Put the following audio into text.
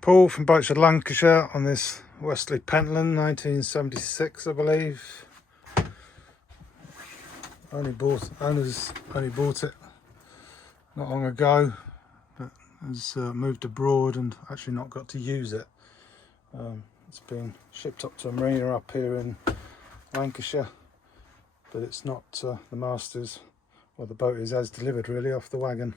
Paul from Boatshed, Lancashire, on this Westerly Pentland, 1976, I believe. Owners only bought it not long ago, but has moved abroad and actually not got to use it. It's been shipped up to a marina up here in Lancashire, but it's not the master's, or the boat is as delivered really off the wagon.